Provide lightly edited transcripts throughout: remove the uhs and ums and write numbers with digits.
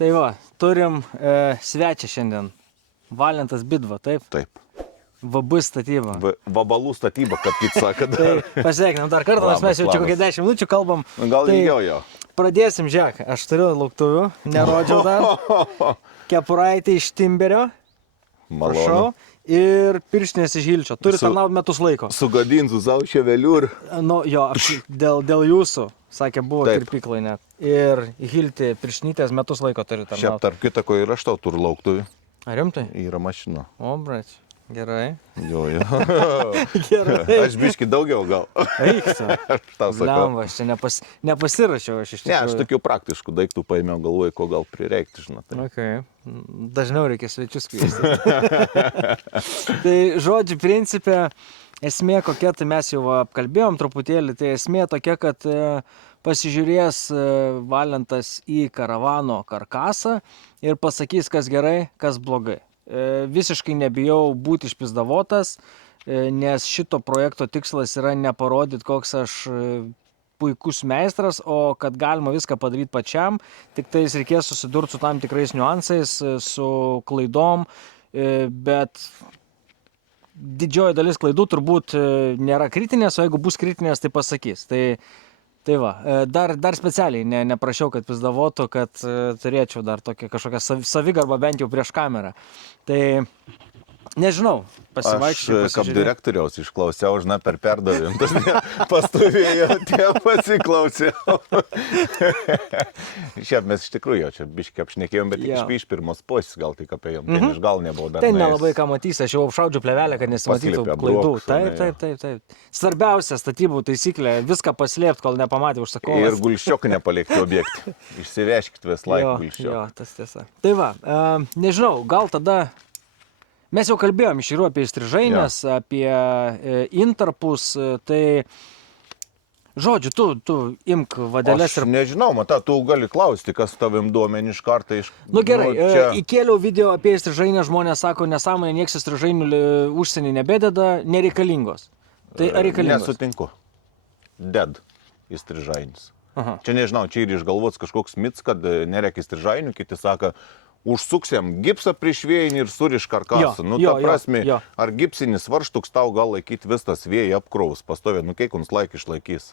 Tai va, turim svečią šiandien. Valentas Bidva, taip? Taip. VB statyba. Vabalų statyba, kaip kit sako. Tai pasveikinam dar kartą, nes mes jau čia kokie 10 minučių kalbam. Gal Tai ilgiau jo. Pradėsim, žiūrėk, aš turiu lauktuvių, nerodžiau dar. Kepuraitė iš timberio. Malonu. Prašau. Ir pirštinės iš Hilčio. Turi tarnauti metus laiko. Sugadinsiu savo ševelių ir... Nu, jo, dėl jūsų, sakė, buvo kirpiklai net. Ir Hilti pirštinytės metus laiko turi tarnauti. Šiaip tarp kitako ir aš tau turiu lauktuvių. Ar rimtai? Yra mašina. O, brać, gerai. Jo. Gerai. Aš biški daugiau gal. Eiksa. Aš tau sakau. Lemba, aš čia nepasirašiau aš iš tikrųjų. Ne, aš tokių praktiškų daiktų paėmiau, galvoju, ko gal prireikti, žinot. Okay. Dažniau reikia svečius kviesti. Tai žodžiu, principė, esmė kokia, tai mes jau apkalbėjom truputėlį, tai esmė tokia, kad pasižiūrės Valentas į karavano karkasą ir pasakys, kas gerai, kas blogai. Visiškai nebijau būti išpizdavotas, nes šito projekto tikslas yra neparodyti, koks aš puikus meistras, o kad galima viską padaryti pačiam, tik tais reikės susidurti su tam tikrais niuansais, su klaidom, bet didžioji dalis klaidų turbūt nėra kritinės, o jeigu bus kritinės, tai pasakys. Tai va, dar specialiai neprašiau, kad pizdavotų, kad turėčiau dar tokią kažkokią savigarbą bent jau prieš kamerą. Tai nežinau, pasivaikščiau. Aš kaip direktoriaus išklausiau, žinai, per perdavim. Pastovėjau, tie pasiklausiau. Šiaip mes iš tikrųjų jau čia biškai apšnekėjom, bet iš pirmos pusės gal tik apėjom. Tai aš gal nebuvau dar. Tai nelabai ką matysi, aš jau apšaudžiu plevelę, kad nesimatytų klaidų. Taip. Svarbiausia statybų taisyklė, viską paslėpti, kol nepamatė užsakovas. Ir gulščiokų nepalikti objektą. Išsiveškit vis laiką gulščiokų. Jo, tas tiesa. Tai va, nežinau, gal tada... Mes jau kalbėjom iš tikrųjų apie įstrižainės, apie intarpus, tai žodžiu, tu imk vadeles ir... Aš nežinau, matai, tu gali klausti, kas tavim duomenį iš karto iš... Nu gerai, įkėliau video apie įstrižainę, žmonės sako, nesąmonė, nieks įstrižainių užsienį nebededa, nereikalingos. Tai ar reikalingos? Nesutinku. Dead įstrižainis. Čia nežinau, čia ir išgalvots kažkoks mits, kad nereikia įstrižainių, kiti sako, užsuksiam gipsą prieš vėjinį ir suriš karkasą. Ta prasme, ar gipsinis varžtuks tau gal laikyti visas vėjai apkraus, pastovė, kiek uns laik išlaikys.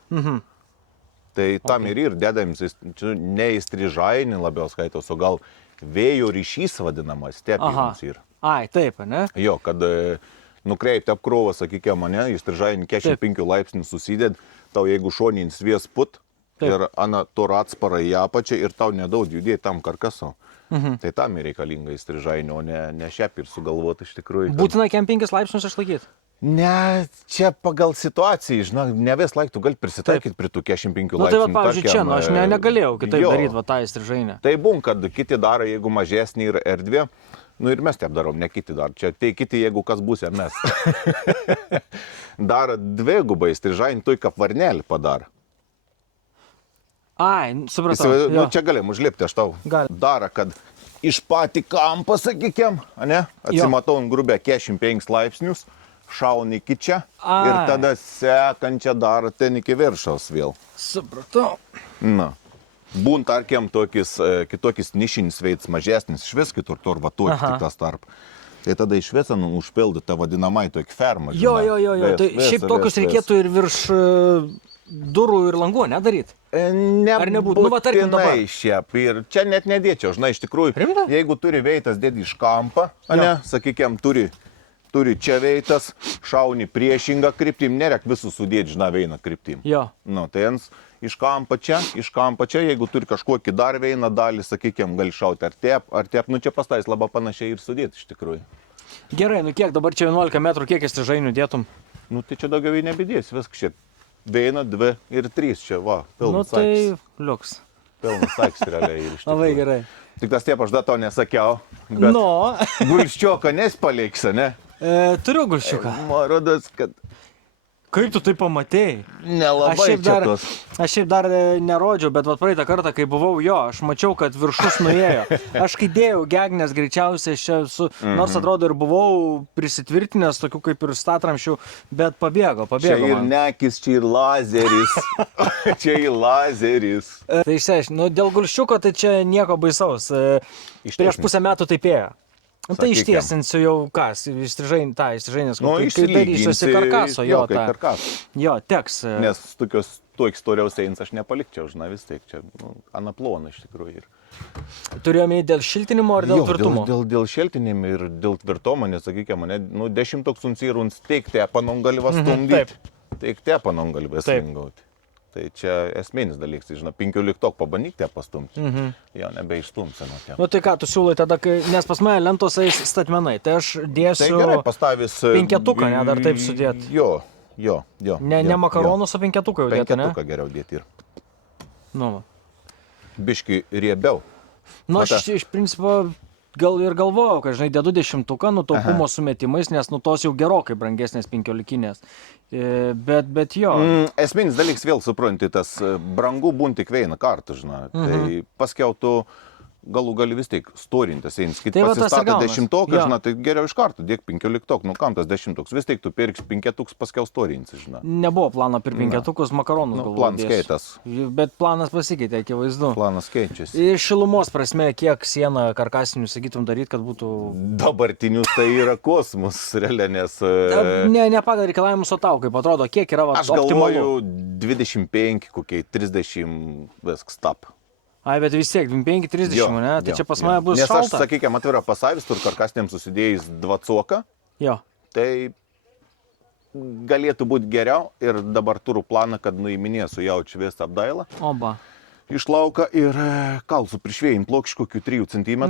Tai tam ir dedams, ne įstrižainį labiau skaitos, o gal vėjo ryšys vadinamas, stepinis yra. Ai, taip, ne? Jo, kad nukreipti apkrovą, sakykime, ne, įstrižainį 45 laipsnių susidėd, tau jeigu šonins vies put, ir to atsparą į apačią ir tau nedaug judėti tam karkaso. Tai tam ir reikalinga įstrižainė, o ne šiaip ir sugalvoti iš tikrųjų. Būtina 5 laipsnius išlaikyti? Ne, čia pagal situaciją, žinok, ne vis laik tu gali prisitaikyti prie tų 45 laipsnių. Tai va, pavyzdžiui, čia, aš negalėjau kitaip daryti tą įstrižainę. Tai būn, kad kiti daro, jeigu mažesnė yra erdvė, ir mes taip darom, ne kiti dar. Čia tai kiti, jeigu kas būsė, mes. Daro dvigubai įstrižainį, tu kaip varnelį padaro. Ai, supratau. Čia galim užlipti, aš tau darą, kad iš patį kampą, sakykime, atsimatau grubę 45 laipsnius, šauni iki čia ir tada sekančią darą ten iki viršaus vėl. Supratau. Na, būn, tarkim, kitokis nišinis veids mažesnis, švis kitur torvatuoti kitas tarp. Tai tada iš viso užpildi tą vadinamai tokį fermą. Jo. Tai šiaip tokius reikėtų ir virš durų ir langų, nedaryti? Nebūtinai šiaip. Ir čia net nedėčiau, žinai, iš tikrųjų, jeigu turi veitas dėdi iš kampą, sakykime, turi čia veitas, šauni priešingą kryptim, nerek visus sudėti, žinai, veina kryptim. Tai iš kampo čia, jeigu turi kažkokį dar veina dalį, sakykime, gali šauti ar tep, čia pastais labai panašiai ir sudėti iš tikrųjų. Gerai, kiek dabar čia 11 metrų, kiek įstrižainių dėtum? Tai čia daugiau nebedės, viskas čia. Veina, 2 ir 3 čia, va, pilnas saks. Tai liuks. Pilnas saks realiai ir iš tikrųjų. Labai gerai. Tik tas tiep aš da to nesakiau, bet gulščioką nespaliks, ne? Turiu gulščiuką. Man rodos, kad Kaip tu tai pamatėjai? Nelabai tos. Aš šiaip dar nerodžiau, bet praeitą kartą, kai buvau aš mačiau, kad viršus nuėjo. Aš kai dėjau gegnės greičiausiai, nors atrodo ir buvau prisitvirtinęs, tokių kaip ir statramšių, bet pabėgo. Čia ir nekis, čia ir lazeris. Čia ir lazeris. Tai išsiaiškinu, dėl gulščiuko tai čia nieko baisaus. Prieš pusę metų taip ėjo. Tai ištiesinsiu jau kas, istrižainės, kai darysiuosi karkaso, teks. Nes tokios istorijos eins aš nepalikčiau, žinai, vis tiek čia anaplona iš tikrųjų. Turėjome dėl šiltinimo ar dėl tvirtumo? Dėl šiltinimo ir dėl tvirtumo, nes, sakykime, 10 sunsirūns teik tepanom galvas stumdyti, teik tepanom galvas svingauti. Tai čia esminis dalykas, žinai, 15 pabandyk te pastumti, jau nebeišstumsi nuo te. Nu tai ką, tu siūlai tada, nes pas mane lentos eis statmenai, tai aš dėsiu... Tai gerai, pastavis... Penketuką, ne, dar taip sudėti. Jo. Ne makaronus, o penketuką jau dėti, ne? Penketuką geriau dėti ir. Nu. Biški riebiau. Nu, aš iš principo galvojau, kad, žinai, dedu 10-tuką, taupumo sumetimais, nes tos jau gerokai brangesnės 15-kinės. Bet jo. Esminis dalykas vėl supranti, tas brangu būn tik vieną kartą, žinai. Tai paskiau tu galų gali vis tiek storintas eins. Kai pasistatė 10-toką, žinai, tai geriau iš karto dėk 15-toką. Kam tas 10-toks? Vis tiek tu pirks 5-toks, paskiau storinsi, žinai. Nebuvo plano per 5-tokus makaronus galvoju. Planas keitas. Bet planas pasikeitė, akivaizdu. Planas keičiasi. Ir šilumos prasme, kiek sieną karkasinių sakytum daryti, kad būtų... Dabartinius tai yra kosmos, realiai, nes... Ne pagal reikalavimus, o tau, kaip atrodo, kiek yra optimalu? Aš galvoju 25, kokiai 30 viskas tap. Ai, bet vis tiek, 25-30, ne? Tai čia pas mane bus šalta. Nes aš, sakykime, atvira pasavis, tur karkasiniam susidėjus 20, tai galėtų būti geriau ir dabar turiu planą, kad nuiminėsiu jaučiu visą apdailą. Oba. Iš lauką ir kalsiu prišvėjint plokščių kokių 3 cm.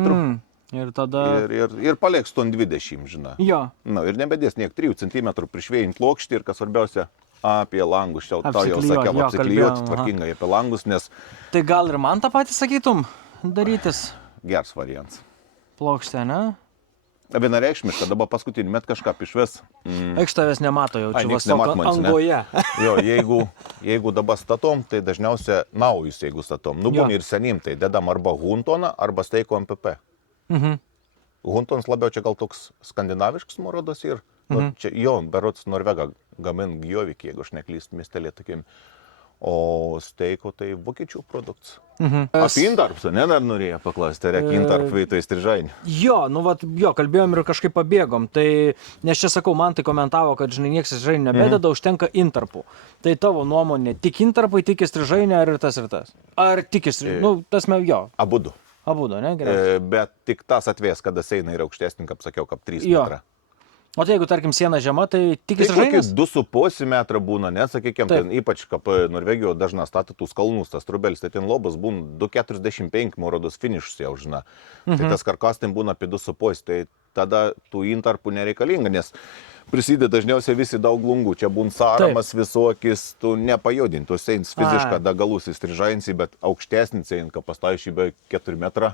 Ir tada... Ir paliks ton 20, žinai. Jo. Ir nebedės niek 3 cm prišvėjint plokštį ir kas svarbiausia, apie langus, tau jau sakiau, apsiklijuoti tvarkingai apie langus, nes... Tai gal ir man tą patį sakytum darytis? Geras variantas. Plokštė, ne? Vienareikšmiška, dabar paskutinį met kažką pišves. Eikš tavęs nemato jau, čia vasok angoje. Jo, jeigu dabar statom, tai dažniausia naujus, jeigu statom. Būni ir senim, tai dedam arba huntoną, arba steiko MPP. Huntons labiau čia gal toks skandinaviškas morodas ir... Čia jo, berods Norvega gamin Gjovik, jeigu aš neklystu, miestelė tokiem. O steiko tai vokiečių produktas. Apie intarpsą, ne, dar norėjo paklausti, ar intarpai tai strižainį? Jo, kalbėjom ir kažkaip pabėgom. Tai, nes čia sakau, man tai komentavo, kad, žinai, niekas strižainį nebededa, užtenka intarpų. Tai tavo nuomonė, tik intarpai, tik strižainį ar ir tas? Ar tik strižainį? Tasme, jo. Abudu, ne, gerai. Bet tik tas atvės, kada eina ir aukštesnį, kaip sakiau, kaip 3 metrą. O tai jeigu, tarkim, siena žema, tai tik strižainis? Tai 2,5 metrą būna, nes, sakykime, ten ypač kaip Norvegijoje dažna statytus kalnus, tas trubelis, tai ten lobas būna 2,45 rodos finišus jau, žinai. Tai tas karkas ten būna apie 2,5, tai tada tų intarpų nereikalinga, nes prisideda dažniausiai visi daug lungų, čia būna saramas visokis, tu nepajudinti, tu seins fiziškai dagalus įstrižainsi, bet aukštesnis sein, kad pastaviši be 4 metrą.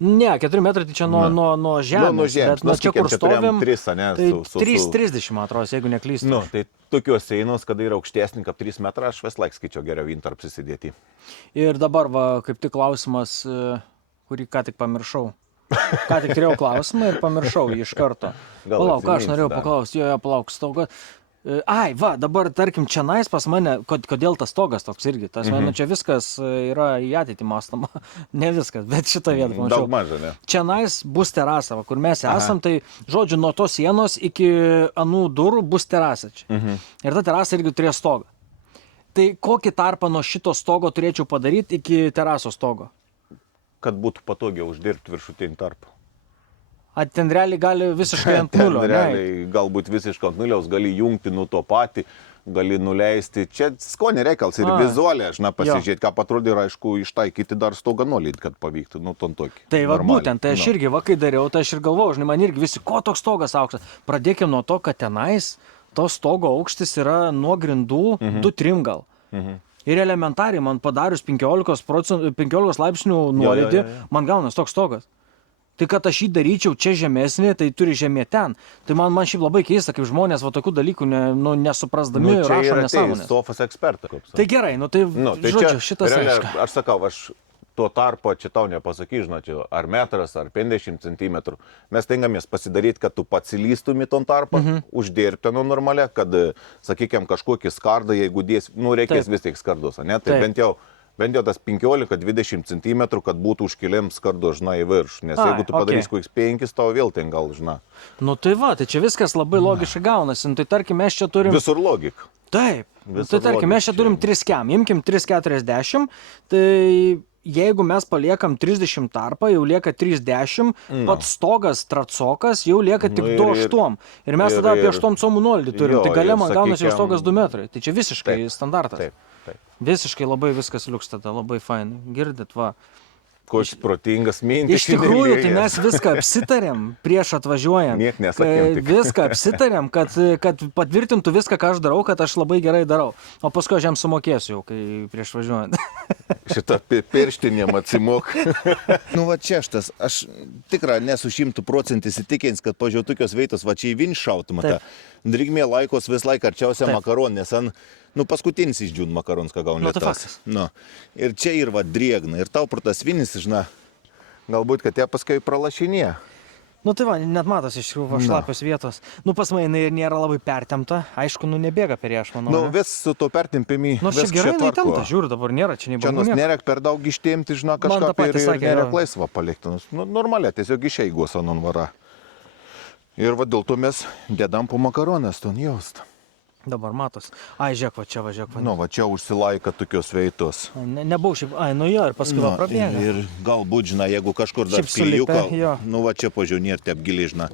Ne, 4 metrai tai čia nuo žemės, bet nuo čia kur stovim, 3, ne, tai 3,30, man atrodo, jeigu neklystu. Tai tokios einos, kada yra aukštesnį kaip 3 metrą, aš vis laik skaičiau geriau intarp įsidėti. Ir dabar, kaip tik klausimas, kurį ką tik pamiršau. Ką tik turėjau klausimą ir pamiršau jį iš karto. Palauk, ką aš norėjau paklausti, palauk, stauga. Ai, dabar, tarkim, čianais pas mane, kodėl tas stogas toks irgi, tas mane čia viskas yra į ateitį mąstama, ne viskas, bet šitą vietą pamačiau. Daug maža, ne? Čianais bus terasa, kur mes esam, tai, žodžiu, nuo tos sienos iki anų durų bus terasa čia. Ir ta terasa irgi turės stogą. Tai kokį tarpą nuo šito stogo turėčiau padaryti iki terasos stogo? Kad būtų patogiau uždirbti viršutinį tarpą. Ten realiai gali visiškai ant nulio. Realiai galbūt visiškai ant nuliaus, gali jungti nuo to patį, gali nuleisti. Čia skonį reikals ir vizualiai, aš pasižiūrėti, ką patrodė ir aišku ištaikyti dar stogą nolyti, kad pavyktų, ton tokį. Tai būtent, tai aš irgi, kai dariau, tai aš ir galvojau, žinai, man irgi visi, ko toks stogas aukštas. Pradėkime nuo to, kad tenais to stogo aukštis yra nuo grindų 2-3 gal. Ir elementariai, man padarius 15 laipsnių nuolydį, man gaunas toks stogas. Tai kad aš jį daryčiau čia žemesnį, tai turi žemė ten. Tai man šiaip labai keista, kaip žmonės va tokių dalykų nesuprasdami rašo nesąmonės. Sofas ekspertas. Tai gerai, tai žodžiu, šitas aišku. Aš sakau, tuo tarpu, čia tau nepasaky, žinot, ar metras, ar 50 cm. Mes tengiamės pasidaryti, kad tu pats įlystum į ton tarpą, uždirbti normalią, kad, sakykime, kažkokį skardą, jeigu reikės vis tiek skardus, ne? Tai bent jau tas 15-20 cm, kad būtų užkeliam skardu, žinai, į viršų. Nes jeigu tu padarysi kokius 5, tau vėl ten gal, žinai. Nu tai va, tai čia viskas labai logiškai gaunasi. Tai tarkim, mes čia turim... Visur logika. Taip. Tai tarkim, mes čia turim 3 kem. Imkim 3,40. Tai jeigu mes paliekam 30 tarpą, jau lieka 30, pats stogas tracokas jau lieka tik 2,8. Ir mes tada apie 8 comų nuolydį turim. Tai gale man gaunasi jau stogas 2 metrai. Tai čia visiškai standartas. Taip. Visiškai labai viskas liuks tada, labai fainai. Girdit, va. Koks protingas mintis. Iš tikrųjų, tai mes viską apsitarėm prieš atvažiuojant. Niek nesakėm. Viską apsitarėm, kad patvirtintų viską, ką aš darau, kad aš labai gerai darau. O paskui aš jam sumokėsiu jau, kai prieš važiuojant. Šitą pirštinėm atsimok. Nu va čia aš tikrai nesu 100% įsitikins, kad pažiūrėjau tokios veitos, va čia į vinį šautumą. Drigmė laikos vis laik arčiausia makaron, nes paskutinis išdžiūn makarons, ką gauni tas. Ir čia ir va drėgna, ir tau pro tas vinis, žinai, galbūt, kad jie paskui pralašinė. Nu tai va, net matos iš tikrųjų šlapios vietos. Nu pas mane jinai nėra labai pertempta, aišku, nebėga per ją, aš manau. Nu vis su to pertempimi. Nu šiaip gerai įtempta, žiūriu, dabar nėra, čia nebūtų. Čia nerek per daug ištėmti, žinai, kažką ir nerek laisvą palikti. Normaliai, tiesiog išeigos anon vara. Ir va dėl to mes dedam po makaronas, ton jaust. Dabar matos. Ai, žiūrėk, va čia, važiuok. Nu, va čia užsilaika tokios veitos. Nebuvau šiaip, nu jo, ir paskui va prabėga. Ir galbūt, žinai, jeigu kažkur dar klyjuka, nu va čia pažiūrėti, taip giliai, žinai.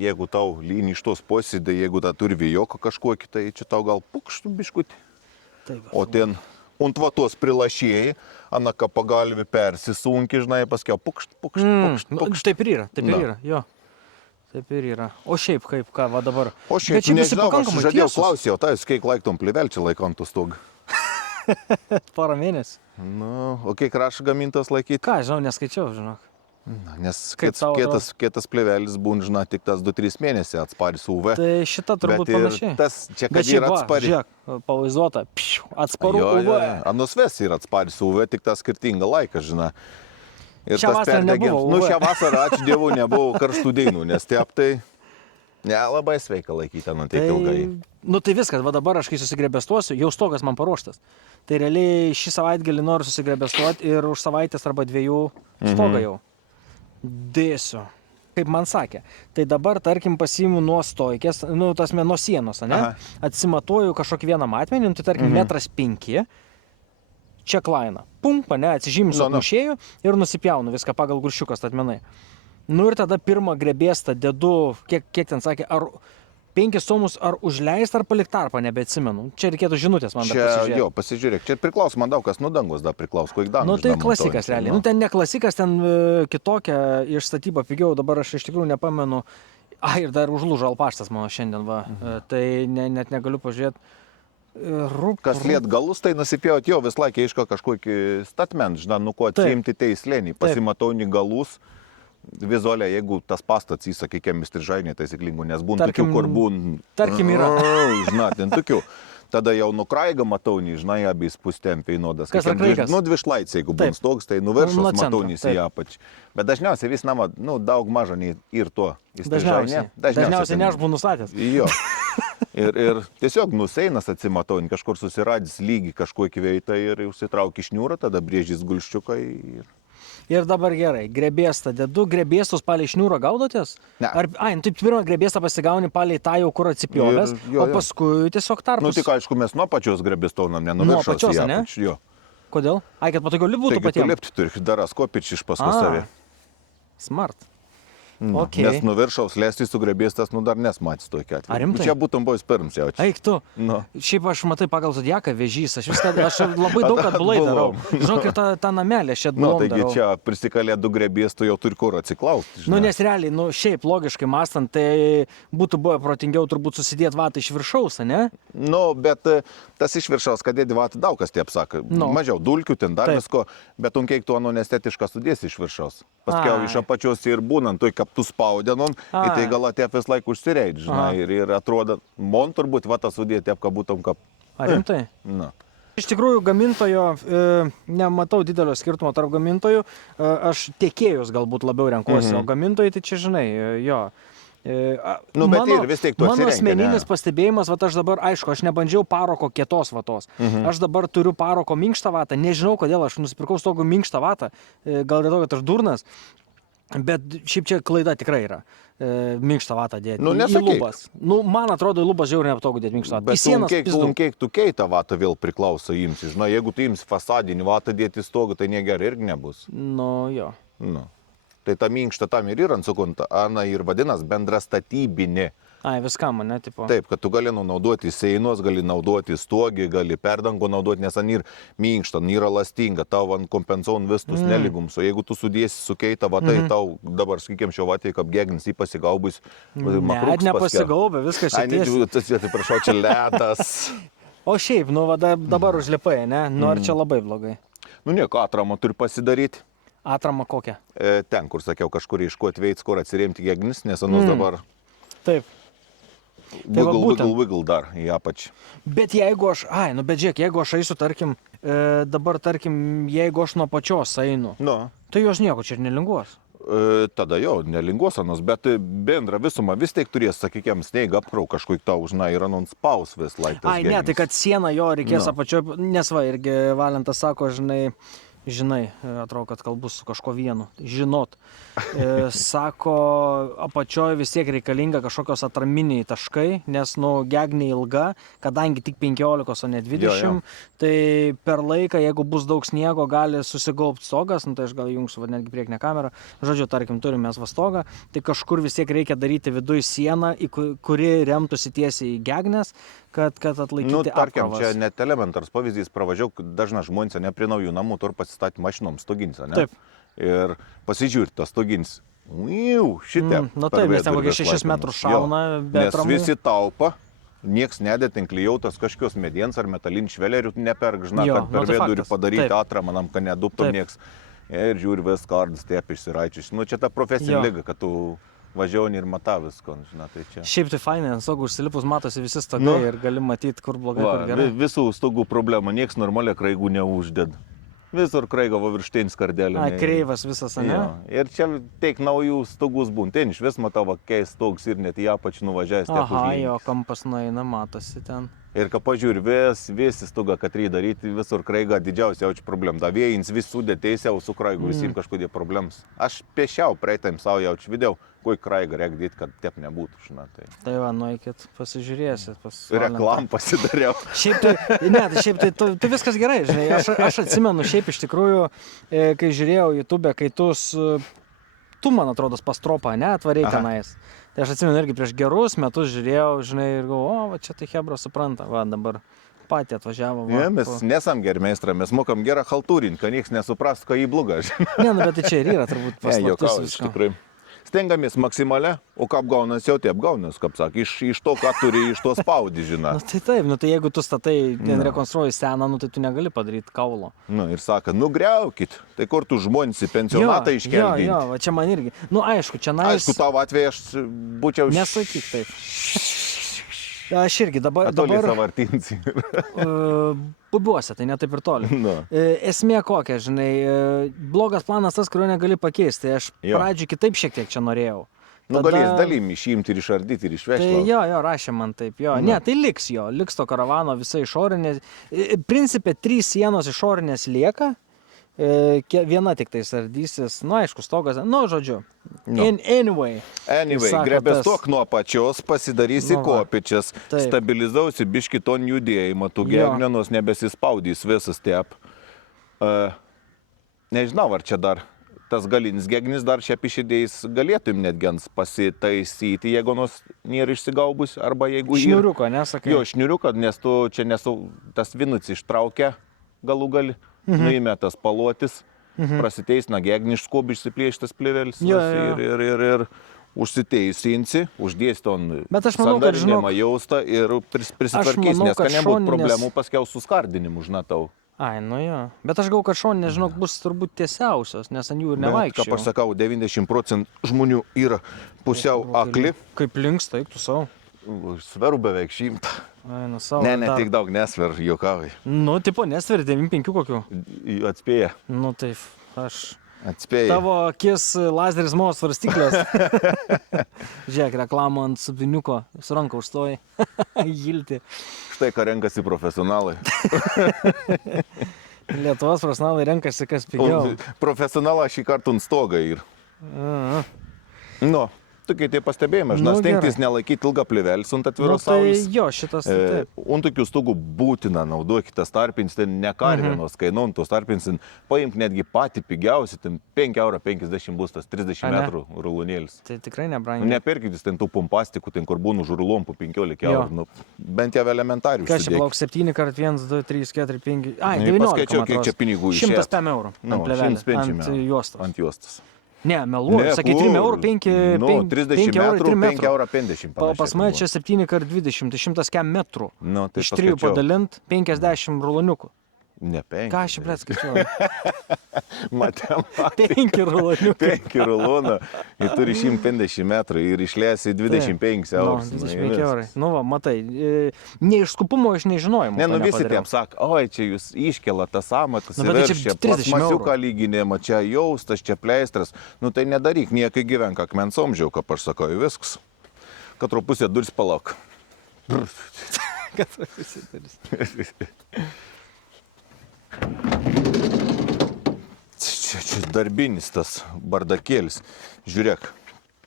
Jeigu tau lynį iš tos posėdė, jeigu tą turi vėjoką kažkokį, tai čia tau gal pukštų biškutį. O ten, ant va tos prilašėjai, anaka pagalvi persisunki, žinai, paskiau pukšt. Taip ir yra, jo. Taip ir yra. O šiaip kaip, ką va dabar? O šiaip, nežinau, aš žadėjau klausiau, tai kiek laiktom plivelčią laikom tų stogą? Porą mėnesių. Nu, o kiek rašo gamintos laikyti? Ką, žinau, neskaičiau, žinok. Nes kietas plivelis būn, žinai, tik tas 2-3 mėnesiai atsparis UV. Tai šita turbūt panašiai. Tas čia, kad yra atspari. Žiūrėk, pavaizduota, atsparu UV. Anusves yra atspari su UV, tik tas skirtingą laiką, žinai. Ir šią vasarą nebuvo. Nu, šią vasarą, ačiū Dievui, nebuvo karštų dainų, nes taip tai labai sveika laikyti ant taip ilgai. Nu tai viskas, va dabar aš kai susigrebestuosiu, jau stogas man paruoštas. Tai realiai šį savaitgalį noriu susigrebestuoti ir už savaitės arba 2 stogą jau dėsiu. Kaip man sakė, tai dabar, tarkim, pasiimu nuo stojkės, nu, tasme, nuo sienos, ne? Atsimatuoju kažkokį vieną matmenį, tai tarkim, 1,5 m. Čia klaina. Pumpa, ne, atsižymiu su apmušėju ir nusipjaunu viską pagal guršiuką statmenai. Nu ir tada pirmą grebėstą dedu, kiek ten sakė, ar 5 somus ar užleist, ar palikt tarpą, nebeatsimenu. Čia reikėtų žinutės man dar pasižiūrėti. Jo, pasižiūrėk, čia priklauso man daug kas, nu dangus dar priklauso, koik dangus. Nu tai klasikas realiai. Nu ten ne klasikas, ten kitokia iš statyba pigiau, dabar aš iš tikrųjų nepamenu. Ir dar užlūžo alpaštas mano šiandien, va. Tai net negaliu pažiūrėti. Kas liet galus, tai nusipjaut jo vis laikė iško kažkokį statment, žinai, nu ko atsiimti teislėnį, pasimatauni galus, vizualiai, jeigu tas pastats įsakykėm įstrižainį taisyklingų, nes būn tokių, kur būn, tarkim yra, žinai, ten tokių, tada jau nukraiga mataunį, žinai, abys pusėm peinodas, kas rakraikas? Nu, 2 šlaits, jeigu būn stogs, tai nuviršus mataunys į apač, bet dažniausiai vis nama, nu, daug mažo ir to įstrižainė. Dažniausiai ne aš būnu statęs. Jo. Ir tiesiog nuseinas atsimatauni, kažkur susiradys lygį kažkokį veitą ir užsitrauki šniūrą, tada brėžys gulščiuką ir dabar gerai, grebėstą dedu, grebėstus palei šniūrą gaudotės? Ne. Taip pirmą grebėstą pasigauni palei tą jau, kur atsipjovęs, o paskui tiesiog tarpus. Nu tik aišku, mes nuo pačios grebėstaunam, nenuviršos į apačią. Jo. Kodėl? Kad patogiau lipti būtų patiems? Lipti turi, daras kopič iš paskui savį. Smart. Okay. Nes nuviršaus lesti sugrebėstas, dar nesmatys tokį atvejį. Ar rimtai? Čia būtum buvęs pirms jaučiu. Eik tu. Šiaip aš matai pagal zodiaką vėžys, aš labai daug atbulai darau. Žinok, ir tą namelį aš atbulom taigi darau. čia prisikalė du grebės, tu jau turi kur atsiklausti. Nes realiai, šiaip logiškai mąstant, tai būtų buvę protingiau turbūt susidėti vatą iš viršaus, ne? Bet tas iš viršaus, kad dėdi vatą daug kas taip sako. Mažiau dulkių, ten dar visko, bet kiek tu anestetišką sudėsi iš viršaus. Paskiau iš apačios ir būnant, tu kaip tu spaudėnom, tai gal atėjo vis laik užsireidži, žinai, ir atrodo, man turbūt vatą sudėti, kad būtum kaip... Ar rimtai? Iš tikrųjų, gamintojo, nematau didelio skirtumo tarp gamintojų, aš tiekėjus galbūt labiau renkuosi, o gamintojai tai čia, žinai, jo. Bet ir vis tiek tu mano asmeninis pastebėjimas, aš dabar, aišku, aš nebandžiau paroko kietos vatos. Aš dabar turiu paroko minkštą vatą, nežinau kodėl aš nusipirkau stogų minkštą vatą, gal dėl to, kad aš durnas, bet šiaip čia klaida tikrai yra. Minkštą vatą dėti į lubas. Man atrodo, į lubas žiauriai nepatogu dėti minkštą vatą. Bet kiek tu keitą vatą vėl priklauso imsi, žinai, jeigu tu imsi fasadinį vatą dėti į stogą, tai negerai irgi nebus. Jo. Tai ta minkšta tam ir yra, Ana ir vadinas bendrastatybinė. Viskam, ne, tipo. Taip, kad tu gali naudoti seinos, gali naudoti stogį, gali perdango naudoti, nes an ir minkšta, yra lastinga, tau ant kompensuon vistus nelygums, o jeigu tu sudėsi su keita vatai, tau dabar, sakykim, šio vatai, kaip gegnis, jį pasigaubus, Net nepasigaubė, viskas šitie. Atsiprašau, čia ledas. O šiaip, dabar užlipai, ne? Ar čia labai blogai? Nieko, atramą turi pasidaryti. Atramą kokią? Ten, kur sakiau, kažkur iškuoti veids, kur atsiremti gegnis, nes anus dabar... Taip. Wiggle dar į apačią. Bet jeigu aš, bet žiūrėk, jeigu aš eisiu, dabar, jeigu aš nuo pačios einu, tai jos nieko čia ir nelinguos. Tada jo, nelinguos anos, bet bendrą visumą vis tiek turės, sakykime, sneigą apkrau kažkaip tau, žinai, ir anon spaus vis laiktas. Ne, tai kad sieną jo reikės apačioje, nes irgi Valentas sako, žinai, atrodo, kad kalbu su kažko vienu, sako, apačioje vis tiek reikalinga kažkokios atraminiai taškai, nes, gegnė ilga, kadangi tik 15, o ne 20, tai per laiką, jeigu bus daug sniego, gali susigaubti stogas, tai aš gal jungsiu netgi priekinę kamerą, žodžiu, tarkim, turime mes stogą, tai kažkur vis tiek reikia daryti viduje sieną, kuri remtųsi tiesiai į gegnės, kad atlaikyti apkrovas. Čia net elementarus pavyzdys, pravažiau, dažnas žmonės ne prie naujų namų, turi pasistatyti mašinom stogins, ne? Taip. Ir pasižiūrėti, tas stogins, šitą. Taip, nes ten kokie 6 metrų šauna, bet nes visi taupa, nieks nedėt ant klijuotas kažkokios mediens ar metalinių švelerių nepergžna, kad per vidurį padaryti atramą, kad neduptum nieks. Ir žiūri vis kardas, taip išsiraičius. Čia ta profesinė lyga, kad tu važiuoni ir mata visko, žinai, tai čia. Šiaip tai fainai, ant stogų užsilipus matosi visi stogai ir gali matyti, kur blogai, kur gerai. Visų stogų problema, nieks normaliai kraigų neuždėd. Visur kraigo virštein skardelė. Kreivas visas, ne? Ir čia teik naujų stogus būn. Ten iš vis matau, keis stogs ir net į apačią nuvažiavęs. Jo, kampas nueina, matosi ten. Ir ką pažiūrė, visi stogą, kad daryti, visur kraiga didžiausia jaučia problemą. Da vėjins visų dėteisiau su kraigu, visiems kažkodė problems. Aš piešiau praeitam savo jaučiu video, kui kraiga reikia dėti, kad taip nebūtų, žinai. Tai va, nueikit, pasižiūrėsit. Reklam pasidariau. Šiaip tai viskas gerai, žinai. Aš atsimenu, šiaip iš tikrųjų, kai žiūrėjau YouTube, kai tu man atrodo pastropą, ne, atvariai tenais. Tai aš atsimenu irgi prieš gerus metus žiūrėjau, žinai, ir galvoju, čia tai hebra supranta, dabar patį atvažiavo. Mes nesam geri meistrai, mes mokam gerą haltūrinį, kad nieks nesuprast, ką jį bloga. Bet tai čia ir yra turbūt paslaptis visko. Stengiamės maksimalią, o ką apgaunas, jau tai apgaunas, kaip sakė, iš to, ką turi, iš to spaudi, žinai. Tai taip, tai jeigu tu statai, rekonstruoji seną, tai tu negali padaryti kaulo. Ir sako, griaukit, tai kur tu žmonės į pensionatą iškelginti. Jo, čia man irgi. Aišku, čia nais... Aišku, tavo atveju aš būčiau... Nesakyk taip. Aš irgi dabar... Toli savartinsi. Bubiuose, tai ne taip ir toli. Esmė kokia, žinai, blogas planas tas, kurio negali pakeisti. Aš pradžiui kitaip šiek tiek čia norėjau. Galės dalim išimti ir išardyti ir išvežti. Tai jo, rašė man taip, jo. Ne, tai liks to karavano visa išorinė. Principė 3 sienos išorinės lieka. Viena tik tai sardysis, aišku, stogas, žodžiu. Anyway, grebės tok nuo pačios, pasidarysi kopičias, stabilizausi biški ton judėjimą, tu gegnenos nebesispaudys visas tep. Nežinau, ar čia dar tas galinis gegnis dar šiaip išidėjais galėtum netgi pasitaisyti, jeigu nors nėra išsigaubus, arba jeigu... Šniuriuko, nesakai? Jo, šniuriuko, nes tu čia tas vinuts ištraukia galų gali, nuėmė tas palotis, prasiteisina gegnis, skobi išsiplėštas plivelis ir užsiteisinsi, uždėsi ton sandarinėmą jaustą ir prisitvarkys, nes kad nebūtų problemų paskiau su skardinimu, žinatau. Ai, nu jo. Bet aš galvoju, kad šoninės, žinok, bus turbūt tiesiausios, nes ant jų ir nevaikščiau. Kaip aš sakau, 90% žmonių yra pusiau akli. Kaip linksta, eik tu savo. Sveru beveik 100. Ai, nu savo. Ne, tik daug nesver, juokauji. Nu, tipo, nesveri 95 kokių. Atspėja. Nu, taip, aš... Atspėja. Tavo akis lazeris mano svarstyklės. Žiūrėk, reklamą ant subiniuko, su ranka užstoji. Jilti. Štai ką renkasi profesionalai. Lietuvos profesionalai renkasi kas pigiau. Profesionalą šį kartą ant stogą ir. Nu, tu kai tai pastebėjome, žinai, stengtis nelaikyti ilgą plivelį ant atviros saulės. Tai jo, šitas taip. Ant tokių stogų būtina naudokite starpins, tai ne karvienos kainom, tu starpinsin, paimk netgi patį pigiausią, ten 5,50 € bus tas 30 metrų rulonėlis. Tai tikrai nebrangiai. Nepirkit ten tų pompastikų, ten kur būna žurulom po 15 €. Nu, bent jau elementarių. Ką čia plauk 7 kart 1, 2, 3, 4, 5... Ai, 19. Paskaičiau, kiek čia pinigų išėjo. 105 € ant plevelį, ant juostos. Ne, meluoju, sakė 3 €, 5 30 metrų, 5,50 €. Pas mane čia 7 kart 20, tai 100 metrų. Nu, tai iš 3 padalint 50 ruloniukų. Ne 5. Ką aš čia blėt skaičiuoju? Matematika. 5 ruloniukų. 5 ruloną, ir turi 150 metrų ir išlėsi 25 €. Nu, 25 €. Nu, va, matai, ne iš skupumo, iš nežinojimo. Ne, nu visi tiem sako, oi, čia jūs iškelat tas amatas, čia plasmasiuką lyginėma, čia jaustas, čia pleistras. Nu tai nedaryk, niekai gyvenk akmens amžiau, kaip aš sakau, viskas. Katro pusė duris palauk. Katro pusė duris. Čia darbinis tas bardakėlis. Žiūrėk,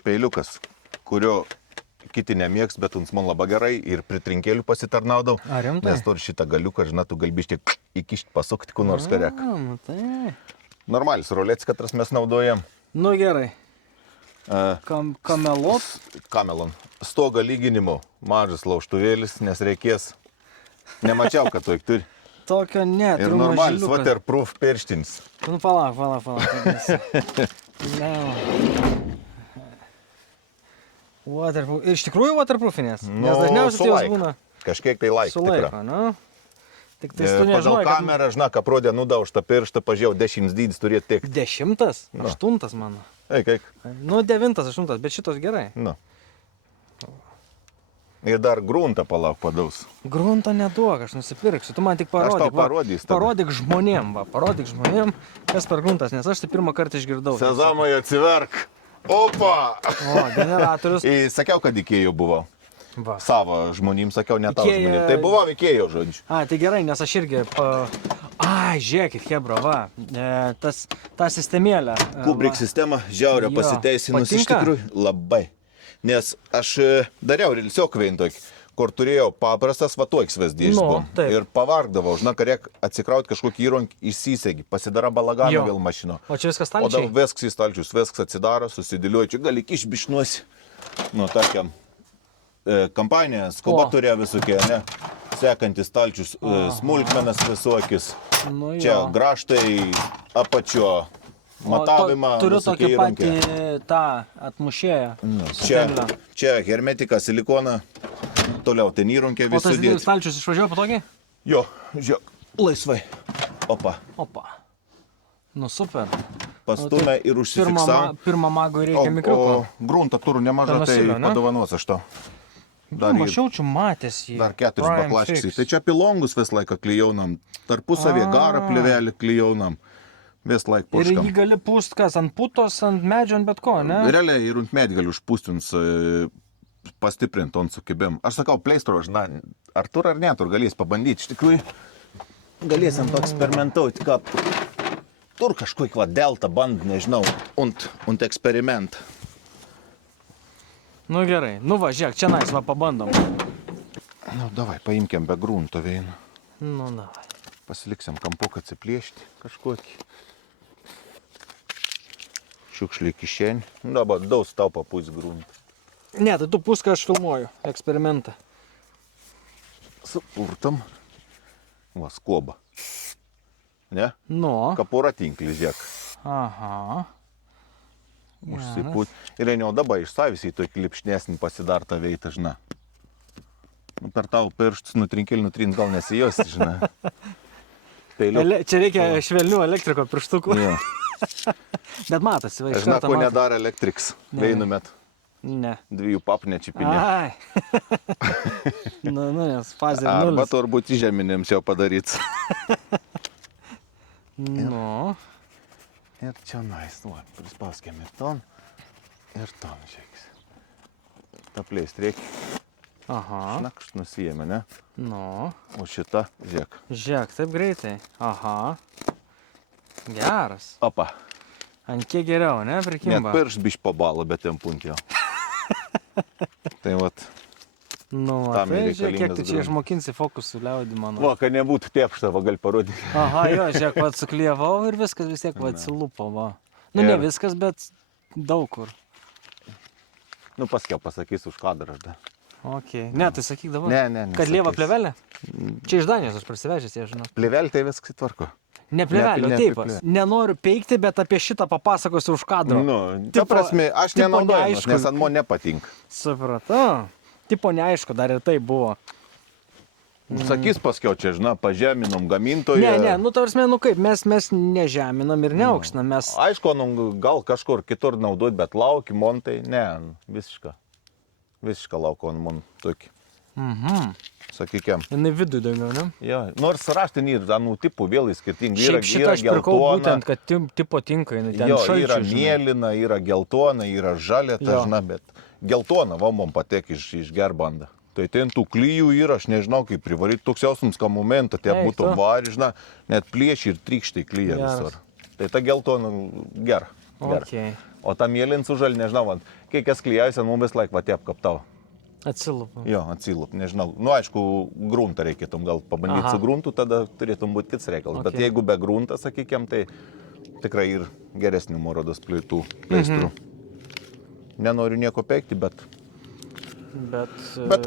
peiliukas, kurio kiti nemėgs, bet uns man labai gerai ir pritrinkėlių pasitarnaudau. Ar rimtai? Nes turi šitą galiuką, žinai, tu galbišti įkišti, pasukti, kur nors karek. Tai. Normalis rolets, katras mes naudojam. Nu gerai. Kamelot? Kamelon. Stoga lyginimo. Mažas lauštuvėlis, nes reikės. Nemačiau, kad tu turi. Tokio ne, ir normalis waterproof pirštinis. Nu, palauk. Waterproof. Iš tikrųjų waterproofinės? Nu, nes dažniausiai jos būna. Kažkiek tai laik. Su laiko, nu. Tik tai tu nežinai, kad... Kamerą, žinai, ką prodė nudaužtą pirštą, pažiūrėjau, 10 dydis turėtų tiek. 10? 8 mano. Eik. Nu, 9, 8, bet šitos gerai. Nu. Ir dar gruntą palauk padaus. Gruntą neduok, aš nusipirksiu. Tu man tik parodyk. Aš tau parodysiu. Parodyk žmonėm, kas per gruntas, nes aš tai pirmą kartą išgirdau. Sezamai atsiverk. Opa! O, generatorius. Sakiau, kad Ikėjo buvo. Va. Savo žmonėm sakiau, ne tau žmonėm. Tai buvo Ikėjo žodžiu. A, tai gerai, nes aš irgi... Ai, žiūrėkit, hebra, va. Ta sistemėlė. Kubrik sistema žiauria pasiteisinus iš tikrųjų labai. Nes aš dariau rilsiok vien tokį, kur turėjau paprastas vatuoks vesdėžis buvo. Ir pavargdavau, žinai, karek atsikrauti kažkokį įrankį, išsisegi, pasidara balaganą vėl mašino. O čia viskas stalčiai? O dabar vesks į stalčius, vesks atsidaro, susidėliuoju, čia gali išbišnuosi. Nu, tarkim, kampanija, skuba turėjo visokie, ne? Sekantis stalčius, smulkmenas visokius. Nu, čia graštai, apačio. Matavimą. Turiu tokį patį tą atmušėją. Čia hermetiką, silikoną, toliau ten įrunkė visų dėti. O tas didelis stalčius išvažiuoja patogiai? Jo, žiūrėk, laisvai. Opa. Nu super. Pastumė ir užsifiksavo. Pirmą magui reikia mikriuko. O gruntą turiu nemažą, tai padovanos aš to. Mašiaučių matęs jį. Dar 4 baklaščiai. Tai čia pilongus vis laiką klijaunam. Tarpusavį garą plivelį klijaunam. Vis laik puškam. Ir jį gali pūst kas, ant putos, ant medžio, ant bet ko, ne? Realiai ir ant medį gali užpūstins, pastiprint ant sukibim. Aš sakau, pleistro, žinai, ar tur ar ne, tur galės pabandyti. Iš tikrųjų, galėsim to eksperimentauti, kaip tur kažkokį va delta band, nežinau, ant eksperiment. Nu gerai, nu va, žiūrėk, čia nais, va, pabandom. Nu, davai, paimkiam be grunto veiną. Nu, davai. Pasiliksim kampuką atsiplėšti kažkokį. Šiukšlį kišenį. Dabar daug tau papūs gruntą. Ne, tai tu puską aš filmuoju, eksperimentą. Supurtam. Va, skoba. Ne? Nu. Kapura tinklis, žiek. Aha. Užsipūt. Ir jau dabar išsavisį tokį lipšnesnį pasidartą veitą, žinai. Per tau pirštus nutrint gal nesijosi, žinai. Čia reikia švelnių elektriko pirštukų. Jo. Bet matosi, va, iš Žinai, karto ko matosi. nedara elektriks. Ne. Veinumet. Ne. 2 papų nečipinė. Ai. Nes fazė Arba nulis. turbūt žeminėms jau padaryts. Nu. Ir čia nais, nu, prispauskėm ir ton. Ir ton, žiūrėkis. Tapliai strėki. Aha. Šnakšt nusijėmė, ne? Nu. O šita, žiūrėk. Žiūrėk, taip greitai. Aha. Geras. Opa. Ant kiek geriau, ne, Net prikimba? piršt biš pabalo, bet ten puntėjo. Tai vat. Nu, tam tai ir žiūrėk, kiek reikalingas tu čia gruntas. išmokinsi fokusų liaudį mano. Va, kad nebūtų tepšta, va, gal parodyti. Aha, jo, žiūrėk, va, suklijavau ir viskas vis tiek va, atsilupo, va. Nu, ne Ir- viskas, bet daug kur. Nu, paskiau pasakysiu už kadrą aš dar. Ok. Ne, tai sakyk dabar. Ne. Kad lieva nesakysiu. plevelė? Čia iš Danijos aš prasivežęs, jie žinau. Plevelį tai viskas tvarko. Ne plevelė, Ne taip. plevelė. Nenoriu peikti, bet apie šitą papasakosiu už kadro. Nu, ta Tipo- prasme, aš tipo nenaudoju, neaišku. nes ant man nepatinka. Supratau. Tipo neaišku, dar ir tai buvo. Sakys paskiau čia, žinai, pažeminom gamintoją. Ne, nu tarsime, nu kaip, mes nežeminam ir neaukštinam, mes... Aišku, nu, gal kažkur kitur naudot, bet lauki, montai, ne, nu, visiška. Visiška lauko ant man tokį. Mhm. Sakykime. Jinai vidų daugiau, ne? Jo, nors raštinį ir anų tipų vėl skirtingi. Šiaip šitą aš pirkau būtent, kad tipo tinka, jinai ten Jo, šalčiui, yra žinai. mėlyna, yra geltona, yra žalia, Jo. ta žinai, bet geltona, va, man patek iš gerbandą. Tai ten tų klyjų yra, aš nežinau, kaip privaryti toks jausmas, ką momentą, tie Eik būtų tu. vari, žinai, net plėšiai ir trykštai klyja Geras. visur. Tai ta geltona gera. Okay. O ta mėlyna su žalia, nežinau, man, kiek jas klyjausi, nu vis laik va tiep kaptau. Atsilupo. Jo, atsilup, nežinau. Nu, aišku, gruntą reikėtum gal pabandyti Aha. su gruntu, tada turėtum būti kits reikalas. Bet Okay. jeigu be grunto, sakykime, tai tikrai ir geresnių morodos pleistrų. Nenoriu nieko peikti, bet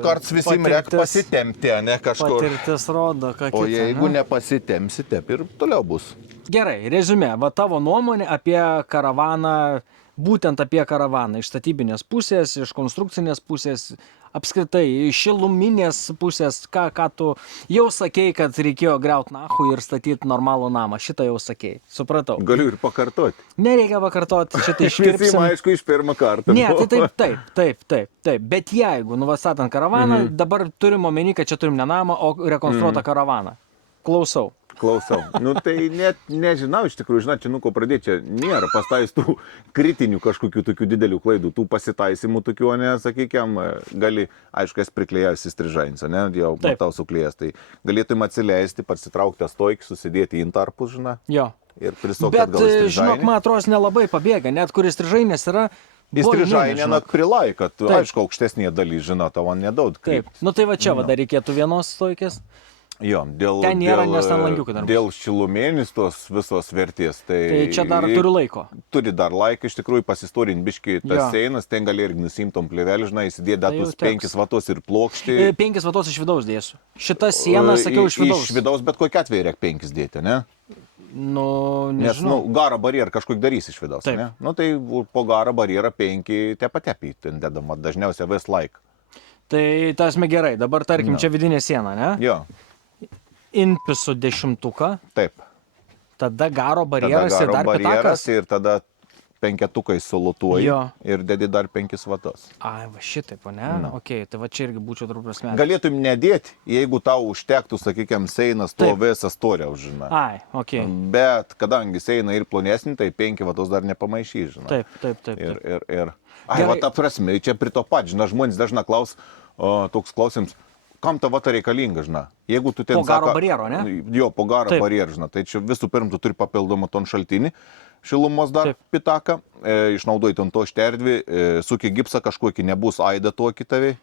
karts visi reikia pasitempti, ne kažkur. Patirtis rodo, ką O kita, jeigu ne? nepasitemsi, taip ir toliau bus. Gerai, rezumė, va tavo nuomonė apie karavaną, būtent apie karavaną, iš statybinės pusės, iš konstrukcinės pusės, apskritai, iš šiluminės pusės, ką tu jau sakei, kad reikėjo griaut nahu ir statyti normalų namą, šitą jau sakei, supratau. Galiu ir pakartoti. Nereikia pakartoti, šitą Visi, iškirpsim. aišku, iš pirmą kartą. Ne, tai taip, bet jeigu nuvastatant karavaną, dabar turim omeny, kad čia turim ne namą, o rekonstruotą karavaną. Klausau. Klausau. Nu tai net nežinau, iš tikrųjų, žinai, čia nuko pradėti, čia nėra pastais tų kritinių kažkokių tokių didelių klaidų, tų pasitaisimų tokių, ne, sakykime, gali, aišku, esi priklėjęs įstrižains, ne, jau matau suklėjęs, tai galėtum atsileisti, pasitraukti stoikį, susidėti į intarpus, žinai, Jo. ir prisukti Bet, atgal įstrižainį. žinok, man atrodo, nelabai pabėga, net kur įstrižainės yra. Įstrižainė, na, žinok. prilaika, Taip. aišku, aukštesnė dalis, žinai, tavo nedaug. Taip. Nu tai va čia, va, dar reikėtų vienos stoikės. Jo, Ten nėra, nes ten langiukai dar bus. dėl šilumėnis tos visos vertės. Tai čia dar turiu laiko. Turi dar laiką, iš tikrųjų, pasistorinti biški tas Jo. seinas, ten gali ir nusimtom plėvelį, žinai, įsidėti Tai jau datus teks. 5 vatos ir plokštį. 5 vatos iš vidaus dėsiu. Šitą sieną, sakiau, iš vidaus. Iš vidaus, bet kokia atveju reikia 5 dėti, ne? Nu, Nes, nežinau. nu, garą barjerą kažkokį darys iš vidaus, Taip. ne? Nu, tai po garą barjerą 5 tepatepi, ten dedama, dažniausiai vis laik. Tai tas gerai, dabar tarkim, čia vidinė siena, ne? Jo, Inpisu 10, taip. tada garo Tada barjeras ir garo dar barjeras pitakas. ir tada 5 sulutuoji Jo. ir dedi dar 5 vatos. Ai, va šitaip, o ne? Ok, tai va čia irgi būčiau turbūt prasme. Galėtum nedėti, jeigu tau užtektų, sakykime, seinas to Taip. visą storiau, žinai. Ai, ok. Bet kadangi seina ir plonesnį, tai 5 vatos dar nepamaišys, žinai. Taip. Ir. Ai, Gerai. va, ta prasme, čia prie to pat, žinai, žmonės dažnai klaus, toks klausims, kam ta vata reikalinga, žinai. Jeigu tu ten Po garo barjero, ne? Jo, po garo Taip. barjerą, žinai. Tai čia visų pirma, tu turi papildomą ton šaltinį, šilumos dar Taip. pitaką, išnaudoji ten to šterdvį, suki gipsą kažkokį, nebus aida tuo kitavai.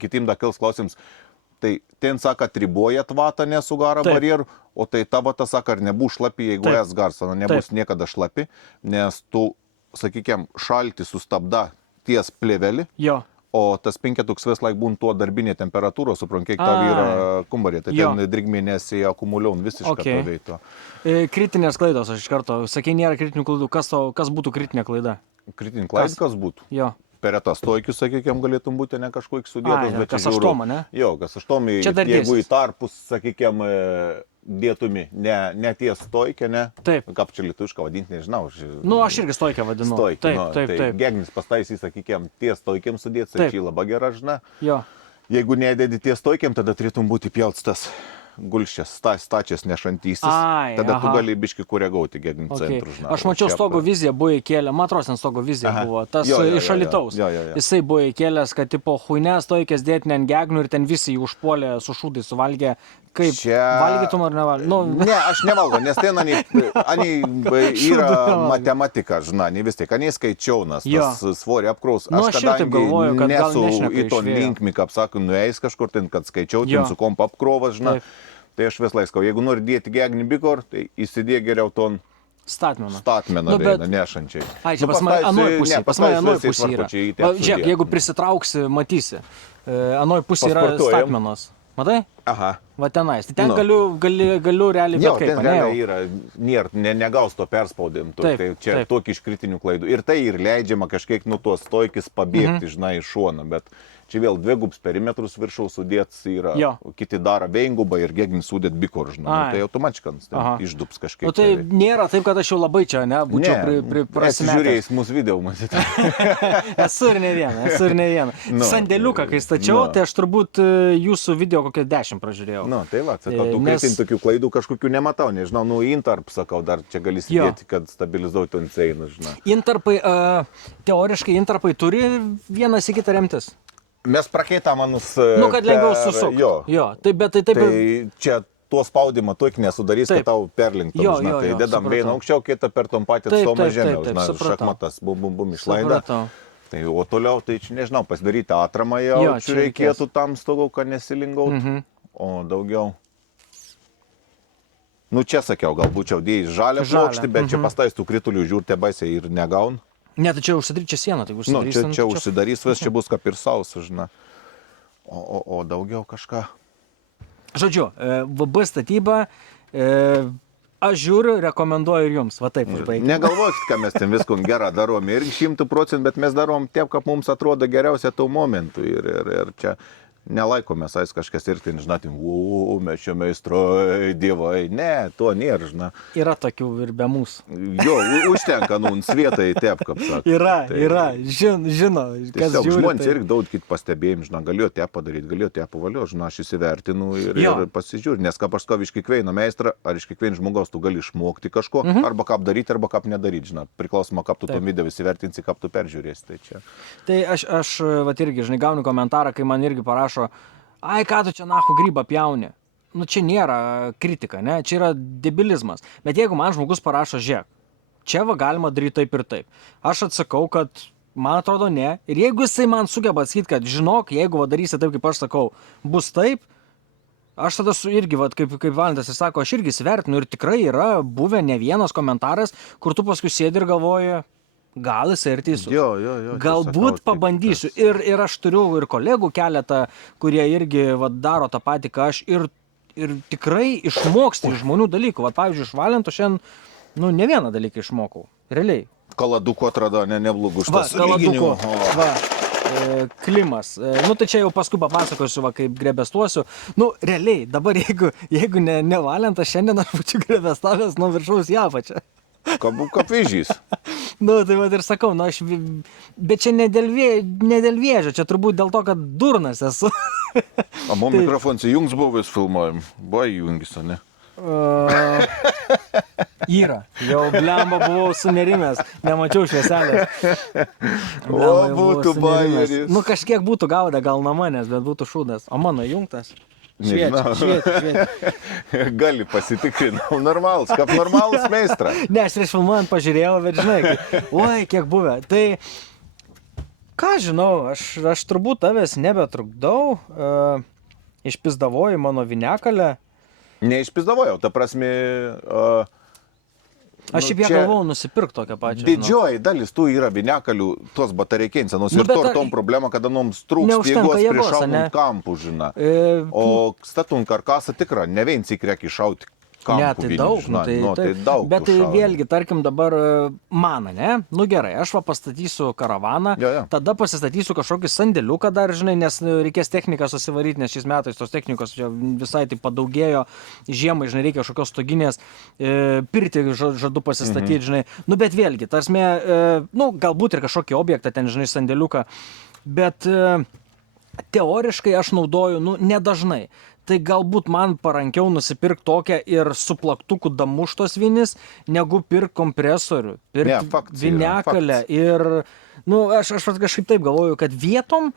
Kitim dar kils klausims. Tai ten sako, atriboja vatą nesugara Taip. barjerų, o tai ta vata sako, ar nebus šlapi, jeigu Taip. es garsana, nebus Taip. niekada šlapi, nes tu sakykime, šaltį sustabda ties plėvelį. Jo. O tas 5 vis laik būn tuo darbinė temperatūra, suprantu, kiek tau yra kumbarė. Tai ten drigminės akumuliaun visiškai to veito. Kritinės klaidos, aš iš karto, sakai, nėra kritinių klaidų. Kas būtų kritinė klaida? Kritinė klaida, kas būtų? Jo. Per tą stoikius, sakykime, galėtum būti ne kažkoks sudėtas, bet kas 8, ne? Jo, kas 8, jeigu į tarpus, sakykime, dėtumi, ne ties stoikė, ne? Taip. Kaip čia lietuviškai vadinti, nežinau. Nu, aš irgi stoikę vadinu. Stoikė, taip. Gegnis pastaisys, sakykime, ties stoikėm sudėti, sakyčiai, labai gera žina. Jo. Jeigu nedėdi ties stoikėm, tada turėtum būti pjautstas gulščias, stačias nešantysis. Tada tu gali biški koregauti Gegnių centrų. Aš mačiau stogo viziją, buvo įkėlę, matros ten stogo vizija buvo, tas iš Alytaus. Jisai buvo įkėlęs, kad tipo huine stoikės dėti ant Gegnių ir ten visi jį užpuolė, su šūdai suvalgė. Kaip valgytum ar nevalgytum? Ne, aš nevalgo, nes ten yra matematika, žinai, vis tiek, ani skaičiaunas, tas svorį apkraus. Aš kadangi nesu į to linkmi, kaip sakau, nueis kažkur ten, kad skaičiautim su komp apkrovas, žinai, tai aš vis laikau, jeigu nori dėti Gegnį bikor, tai įsidė geriau ton statmeną nešančiai. Ai, čia pas mane anoj pusė yra. Žiūrėk, jeigu prisitrauksi, matysi. Anoj pusė yra statmenos. Matai? Aha. Va tenais. Tai ten galiu realiai bet kaip. Ten realiai yra, negaus to perspaudimų. Tai čia tokie iš kritinių klaidų. Ir tai ir leidžiama kažkiek nuo tos stoikis pabėgti, žinai, iš šono. Bet čia vėl dvigubs perimetrus viršaus sudėts yra. Kiti daro veingubą ir Gegnis sudėt bikor, žinai. Tai automatiškans išdups kažkiek. O tai nėra taip, kad aš jau labai čia, ne, būčiau prasimetęs. Žiūrėjus mūsų video, matyti. Esu ir ne vieną. Sandėliuką, kai stačiau, tai aš turbūt jūsų video kokią 10 pražiūrėjau. Tai va, sakau, tų kritinių tokių klaidų kažkokių nematau, nežinau, intarp, sakau, dar čia gali sėdėti, kad stabilizuotų ant seiną, žinai. Intarpai, teoriškai intarpai turi vienas į kitą remtis. Mes prakeitą manus. Kad lengviau susukti. Jo, taip. Tai čia tuo spaudimą tuik nesudarys, kad tau perlinktų. Tai dedam vieną aukščiau, kitą per tom patį atstomą žemiau. Šachmatas, bum, išlaida. Tai, o toliau, tai čia nežinau, pasidaryti atramą jau, čia reikėtų tam stogau, kad nesilingautų. O daugiau. Čia sakiau, gal būčiau dėjęs žalią plokštį, bet čia pastaistų kritulių žiūrtė baisiai ir negaun. Ne, tai čia užsidarys, čia siena, tai užsidarys. Čia užsidarys, vis čia bus kaip ir sausas, žinai. O daugiau kažką. Žodžiu, VB statyba, aš žiūriu, rekomenduoju ir jums, va taip užbaigti. Negalvokit, kad mes ten viską gerą darom ir 100%, bet mes darom taip, kaip mums atrodo geriausia tų momentų ir čia nelaikomės, kažkas ir ten, žinai, mes čia meistrai, dievai. Ne, to nėra, žinai. Yra tokių ir be mūsų. Jo, užtenka, svietai taip, kaip sako. Yra, žino, kas žiūri. Žmonės irgi daug kit pastebėjim, žinai, galėjo te padaryti, galėjo te pavalio, žinai, aš įsivertinu ir pasižiūriu. Nes kaip aš skau iš kiekvieno meistro, ar iš kiekvieno žmogaus tu gali išmokti kažko, arba kaip daryti, arba kaip nedaryti, žinai. Priklausoma, kaip tu to video įsivertinsi, kaip tu peržiūrėsi. Tai čia. Tai aš vat irgi, žinai, gaunu komentarą, kai man irgi parašo, ai, ką tu čia nahu grybą pjauni. Čia nėra kritika, ne? Čia yra debilizmas. Bet jeigu man žmogus parašo, žiūrėk, čia va galima daryti taip ir taip. Aš atsakau, kad man atrodo ne. Ir jeigu jisai man sugeba atsakyti, kad žinok, jeigu va darysi taip, kaip aš sakau, bus taip, aš tada irgi, va, kaip Valentas ir sako, aš irgi įsivertinu ir tikrai yra buvę ne vienas komentaras, kur tu paskui sėdi ir galvoji, gal jisai ir teisus. Galbūt pabandysiu. Ir aš turiu ir kolegų keletą, kurie irgi daro tą patį, ką aš. Ir tikrai išmoksti iš žmonių dalykų. Pavyzdžiui, iš Valento šiandien, ne vieną dalyką išmokau. Realiai. Kaladuko atrado, neblogų šitas lyginimų. Klimas. Tai čia jau paskui papasakosiu, kaip grebestuosiu. Realiai, dabar jeigu ne Valentas, šiandien aš būčiau grebestavęs nuo viršaus į apačią. Kaip vėžys. Tai va ir sakau, bet čia ne dėl vėžio, čia turbūt dėl to, kad durnas esu. O mano mikrofonas įjungs buvo vis filmuojam. Buvo įjungis, ne? Yra. Jau blemba buvau sunerimęs, nemačiau švieselės. O būtų bajeris. Kažkiek būtų gaudę gal nuo manęs, bet būtų šūdas. O mano įjungtas? Šviečia. Gali pasitikrinau, normalus, kaip normalus meistras. Ne, aš prieš filmuojant pažiūrėjau, bet žinai, kiek buvę. Tai, ką žinau, aš turbūt tavęs nebetrukdau, išpizdavoju mano viniakalę. Neišpizdavojau, ta prasme, Aš šiaip ją galvojau nusipirkti tokią pačią. Didžioji dalis tų yra viniakalių, tos batareikėnse, nors ir tom problema, kada mums trūks jėgos prišaunant kampų, žina. O statun karkasą tikrą, ne vien cikrek iššauti. Ne, tai daug, tai daug. Bet tai vėlgi, tarkim, dabar man, ne? Nu gerai, aš pastatysiu karavaną, tada pasistatysiu kažkokį sandėliuką dar, žinai, nes reikės techniką susivaryti, nes šiais metais tos technikos visai tai padaugėjo, žiemai, žinai, reikia kažkokios stoginės, pirtį žadu pasistatyti, žinai. Nu bet vėlgi, tarsi, nu galbūt ir kažkokį objektą ten, žinai, sandėliuką, bet teoriškai aš naudoju, nu, nedažnai. Tai galbūt man parankiau nusipirkti tokią ir su plaktuku damuštos vinis, negu pirkti kompresorių, pirkti viniakalę. Ir, nu, aš kažkaip taip galvoju, kad vietom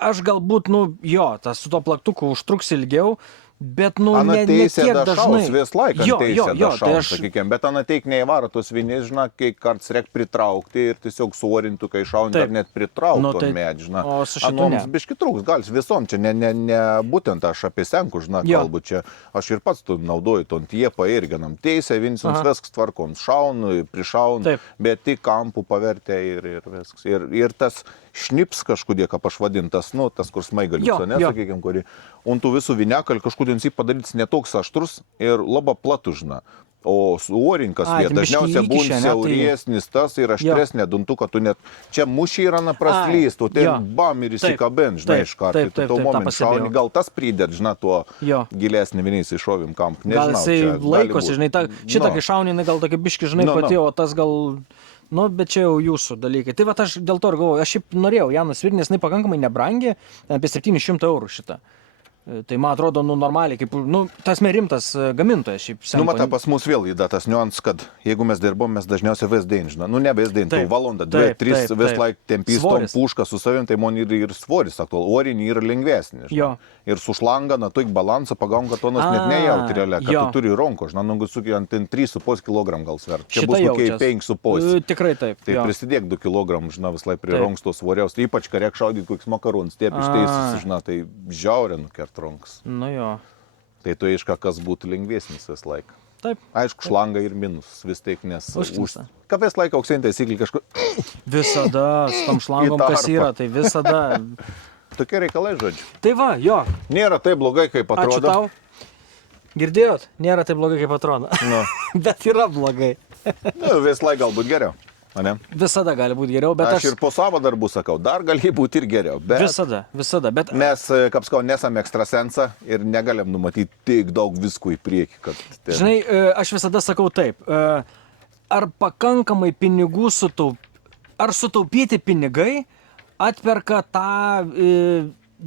aš galbūt, nu, jo, su to plaktuku užtruks ilgiau, bet, nu, ne tiek dažnai. Vis laiką teisė dašaus, sakykime, bet ateik neįvaro tos vinis, žinai, kai karts reik pritraukti ir tiesiog suorintų, kai šauni ar net pritrauktų medį, žinai. O su šitu ne. Biški trūks, gal visom, čia ne būtent aš apie senku, žinai, kalbu čia, aš ir pats tu naudoju ton tiepą irginam teisę, vinsams viskas tvarkom, šaunu, prišaunu, bet tik kampų pavertė ir viskas. Ir tas šnips kažkodėl, kaip aš vadintas, nu, tas, kur smaigalius, ne, sakykime, kurį. Un tų visų viniakalių kažkodėl jis padarytas netoks aštrus ir labai platužna. O suorinkas dažniausiai būna siauresnis tas ir aštresnė duntuką, tu net čia mušiai yra napraslys, tu ten bam ir įsikabint, žinai, iš karto. Tu to moment šauni, gal tas pridėt, žinai, tuo gilesnį vinys iššovim kamp. Gal jisai laikosi, žinai, šitą kai šauni, gal tokia biški, žinai, pati, o tas gal... Nu, bet čia jau jūsų dalykai. Tai va, aš dėl to ir galvoju, aš šiaip norėjau ją nusipirkti, nes jinai pakankamai nebrangi, apie 700 eurų šitą. Tai man atrodo, nu, normaliai, kaip, nu, tas rimtas gamintojas šiaip. Nu, matai, pas mus vėl įda tas niuans, kad jeigu mes dirbom, mes dažniausiai VSD, žinai, nu, ne VSD, tai valandą, 2-3 vis laik tempys tom pušką su savim, tai man ir svoris aktual, orinį yra lengvesnis, žinai. Ir su šlanga, na, tu ik balansą pagaum, kad tonas net nejauti realiai, kad tu turi ronko, žinai, nu, suki ant 3,5 kg gal svert. Čia bus kokie 5,5. Tikrai taip. Tai prisidėk 2 kg, žinai, vis laik prie ronksto svoriaus. Tai ypač, kai reik šaudyti kokius makaronus, tiep išteisis, žinai, tai žiaurė nukert ronks. Nu jo. Tai tu aiška, kas būtų lengvesnis vis laik. Taip. Aišku, šlanga ir minus vis tiek, nes... Ką vis laik auksintai taisyklį kažkur... Visada, su tom šlangom kas yra, tai visada... Tokie reikalai, žodžiu. Tai va, jo. Nėra taip blogai, kaip atrodo. Ačiū tau. Girdėjot? Nėra taip blogai, kaip atrodo. Nu. Bet yra blogai. Nu, vis laik galbūt geriau. Ne? Visada gali būti geriau, bet aš ir po savo darbų sakau, dar gali būti ir geriau. Bet visada. Bet... Mes, kaip sakau, nesame ekstrasensą ir negalim numatyti tiek daug viskų į priekį. Kad... Žinai, aš visada sakau taip, ar pakankamai pinigų ar sutaupyti pinigai atperka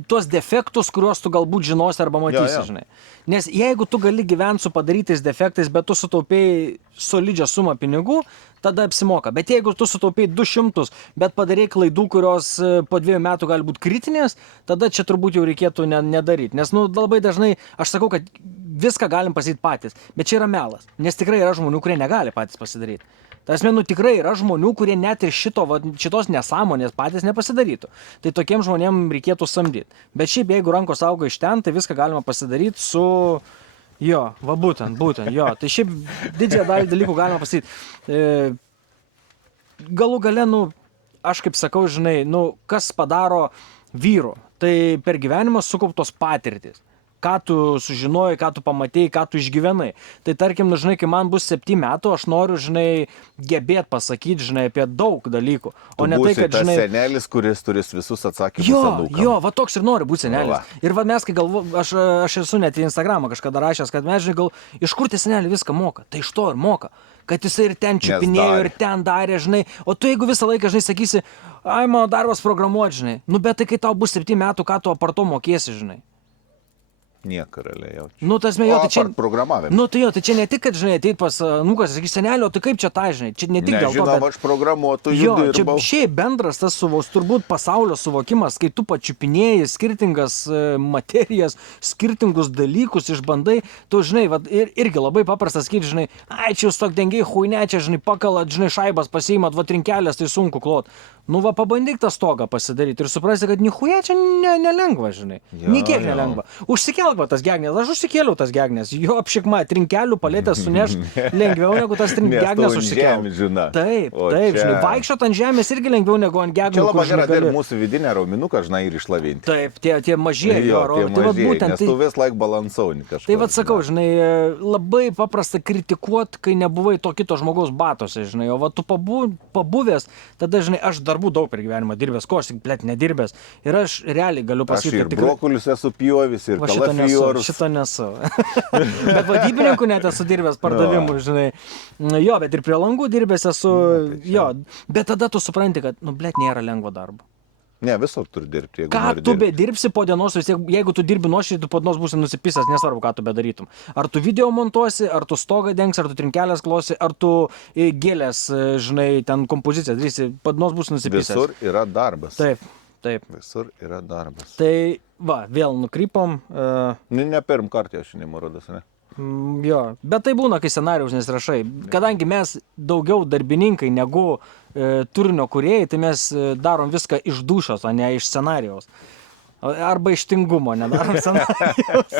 tuos defektus, kuriuos tu galbūt žinosi arba matysi, žinai. Nes jeigu tu gali gyventi su padarytais defektais, bet tu sutaupėjai solidžią sumą pinigų, tada apsimoka. Bet jeigu tu sutaupėjai 200, bet padarėjai klaidų, kurios po 2 metų gali būti kritinės, tada čia turbūt jau reikėtų nedaryti. Nes, nu, labai dažnai aš sakau, kad viską galim pasidaryti patys, bet čia yra melas. Nes tikrai yra žmonių, kurie negali patys pasidaryti. Tas nu tikrai yra žmonių, kurie net ir šitos nesąmonės patys nepasidarytų. Tai tokiem žmonėm reikėtų samdyti. Bet šiaip jeigu rankos auga iš ten, tai viską galima pasidaryti su... Jo, va būtent, jo. Tai šiaip didžiąją dalį dalykų galima pasidaryti. Galų gale, nu, aš kaip sakau, žinai, nu, kas padaro vyrų, tai per gyvenimą sukauptos patirtys. Ką tu sužinojai, ką tu pamatėjai, ką tu išgyvenai. Tai tarkim, nu, žinai, kai man bus 7 metų, aš noriu, žinai, gebėt pasakyti, žinai, apie daug dalykų. O ne tai, kad, žinai... senelis, kuris turės visus atsakymus. Jo, va toks ir nori būti senelis. Ir va mes, kai aš esu net į Instagramą kažkada rašęs, kad mes, žinai, iš kur tie seneliai viską moka? Tai iš to ir moka. Kad jisai ir ten čiupinėjo, ir ten darė, žinai. O tu jeigu visą laiką, žinai, sakysi, ai, mano darbas programuoti, žinai. Nu, bet tai kai tau bus 7 metų, ką tu aparto mokėsi, žinai. Nieko realiai jaučiu. Nu, tas jo, tai čia... programavime. Nu, tai jo, tai čia ne tik, kad, žinai, ateit pas nukas, sakys, senelio, tai kaip čia tai, žinai, čia ne tik dėl to, žinau, aš programuotojų dirbau. Čia šiaip bendras tas turbūt pasaulio suvokimas, kai tu pačiupinėjai skirtingas materijas, skirtingus dalykus išbandai, tu, žinai, va, irgi labai paprastas sakyti, žinai, ai, čia jūs tok dengiai huine, čia, žinai, pakalat, žinai, šaibas pasiimat, va, trinkelės, tai sunku klot. Nu, va, pabandyk tą stogą pasidaryti ir suprasti, kad nichuja čia nelengva, žinai. Nikiek nelengva. Užsikelk va tas gegnės, aš užsikėliau tas gegnės, jo apšikma, trinkelių palėtės suneš lengviau negu tas gegnės užsikėliau. Taip, žinai, vaikščiot ant žemės irgi lengviau negu ant gegnių. Čia labai gerai ir mūsų vidinę raumenuką, žinai, ir išlavinti. Taip, tie mažieji jo raumenai. Nes tu vis laik balansauni kažką. Tai vad sakau, žinai, labai paprasta kritikuot, kai nebuvai to kito žmogaus batose, žinai, o va tu pabuvęs, tada, žinai, aš darbų daug per gyvenimą dirbęs, ko aš tik, blėt, nedirbęs. Ir aš realiai galiu pasakyti, kad tikrai... Aš ir brokulius esu pjovis, ir kalafijorus. Šito nesu. Bet vadybininkų net esu dirbęs pardavimų, žinai. Jo, bet ir prie langų dirbęs esu, jo. Bet tada tu supranti, kad, nu, blėt, nėra lengvo darbo. Ne, visur turi dirbti. Ką tu bedirbsi po dienos, jeigu tu dirbi nuoširdžiai, tu po dienos būsi nusipisęs, nesvarbu, ką tu bedarytum. Ar tu video montuosi, ar tu stogą dengsi, ar tu trinkelės klosi, ar tu gėlės, žinai, ten kompoziciją darysi, po dienos būsi nusipisęs. Visur yra darbas. Taip. Visur yra darbas. Tai, va, vėl nukrypom. Ne pirm kartą aš neįmarodas, ne? Jo, bet tai būna, kai scenarijaus nesirašai. Kadangi mes daugiau darbininkai negu turinio kūrėjai, tai mes darom viską iš dūšios, o ne iš scenarijaus. Arba iš tingumo nedarom scenarijaus.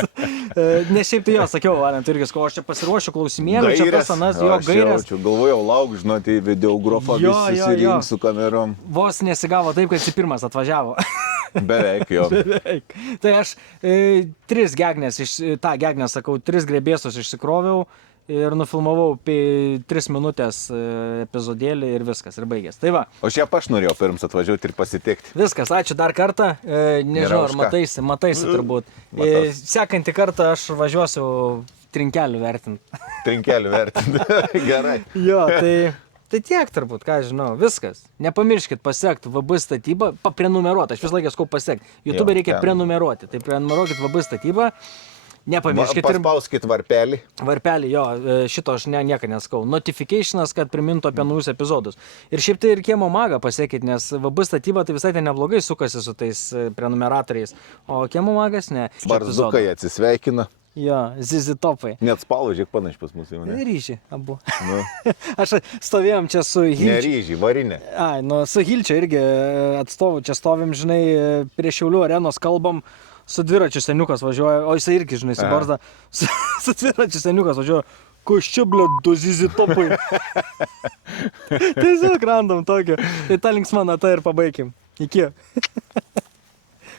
Ne šiaip tai jo, sakiau, Valentai irgi, aš čia pasiruošiu klausimėlį, čia tas anas, jo gairės. Galvojau, lauk, žinoti, videografą visi susirinkt su kamerom. Vos nesigavo taip, kad jis pirmas atvažiavo. Beveik jo. Beveik. Tai aš 3 grebėsus išsikroviau ir nufilmavau 3 minutės epizodėlį ir viskas, ir baigės. Tai va. O šiaip aš norėjau pirms atvažiuoti ir pasitikti. Viskas, ačiū dar kartą. Nežinau, ar mataisi turbūt. Sekantį kartą aš važiuosiu trinkelių vertinti. Trinkelių vertinti. Gerai. Jo, tai tiek turbūt, ką žinau, viskas. Nepamirškit pasiekti VB statybą, prenumeruoti, aš vis laikęs ko pasiekti. YouTube reikia prenumeruoti, tai prenumeruokit VB statybą, nepamirškit. Paspauskit varpelį. Varpelį, jo, šito aš nieką neskau. Notificationas, kad primintų apie naujus epizodus. Ir šiaip tai ir Kiemo Magą pasiekit, nes VB statyba tai visai ten neblogai sukasi su tais prenumeratoriais, o Kiemo Magas ne. Barzukai atsisveikina. Jo, zizitopai. Net spalų, žiūrėk, panašiai pas mus jau ne. Ryžį, abu. Aš stovėjom čia su Hilčiu. Ne ryžį, varinė. Su Hilčiu irgi atstovu čia stovim, žinai, prie Šiaulių arenos kalbam, su dviračiu seniukas važiuoja, o jisai irgi, žinai, su barzda, su dviračiu seniukas važiuoja, kas čia, ble, du zizitopai. Tiesiog random tokio. Tai ta linksma nata ir pabaikim. Iki.